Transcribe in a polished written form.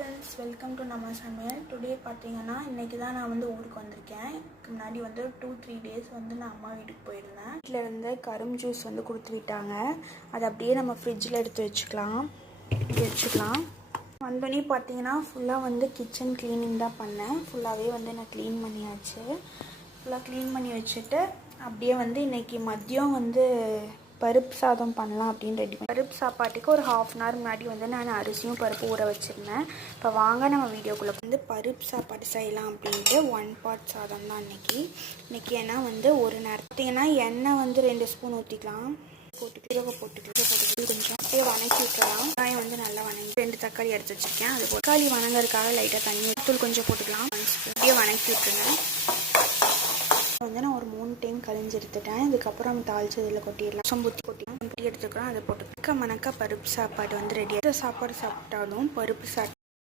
Friends, welcome to நம்ம சமையல். Today பார்த்தீங்கன்னா இன்றைக்கி தான் நான் வந்து ஊருக்கு வந்திருக்கேன். இதுக்கு முன்னாடி வந்து 2-3 டேஸ் வந்து நான் அம்மா வீட்டுக்கு போயிருந்தேன். வீட்டில் இருந்து கரும் ஜூஸ் வந்து கொடுத்து விட்டாங்க. அதை அப்படியே நம்ம ஃப்ரிட்ஜில் எடுத்து வச்சுக்கலாம். வந்தோடனே பார்த்தீங்கன்னா ஃபுல்லாக வந்து கிச்சன் க்ளீனிங் தான் பண்ணேன். ஃபுல்லாகவே வந்து நான் க்ளீன் பண்ணியாச்சு. ஃபுல்லாக க்ளீன் பண்ணி வச்சுட்டு அப்படியே வந்து இன்றைக்கி மதியம் வந்து பருப்பு சாதம் பண்ணலாம் அப்படின்னு ரெடி பண்ணி பருப்பு சாப்பாட்டுக்கு ஒரு 1/2 hour முன்னாடி வந்து நான் அரிசியும் பருப்பு ஊற வச்சுருந்தேன். இப்போ வாங்க நம்ம வீடியோக்குள்ளே வந்து பருப்பு சாப்பாடு செய்யலாம் அப்படின்ட்டு 1 pot சாதம் தான் இன்றைக்கி. ஏன்னா வந்து ஒரு நேரம் பார்த்தீங்கன்னா எண்ணெய் வந்து 2 ஸ்பூன் ஊற்றிக்கலாம். போட்டுக்கலாம் கொஞ்சம் அப்படியே வணக்கி விட்டுறலாம். வெங்காயம் வந்து நல்லா வணங்கி 2 தக்காளி எடுத்து வச்சுருக்கேன். அது தக்காளி வணங்குறதுக்காக லைட்டாக தண்ணி தூள் கொஞ்சம் போட்டுக்கலாம். அப்படியே வணக்கி விட்டுருங்க. வந்து நான் ஒரு 3 டைம் கழிஞ்சு எடுத்துட்டேன். இதுக்கப்புறம் நம்ம தாளிச்சதில் கொட்டிடலாம். கொட்டி எடுத்துக்கிறோம். அதை போட்டு மணக்க பருப்பு சாப்பாடு வந்து ரெடியாக. சாப்பாடு சாப்பிட்டாலும் பருப்பு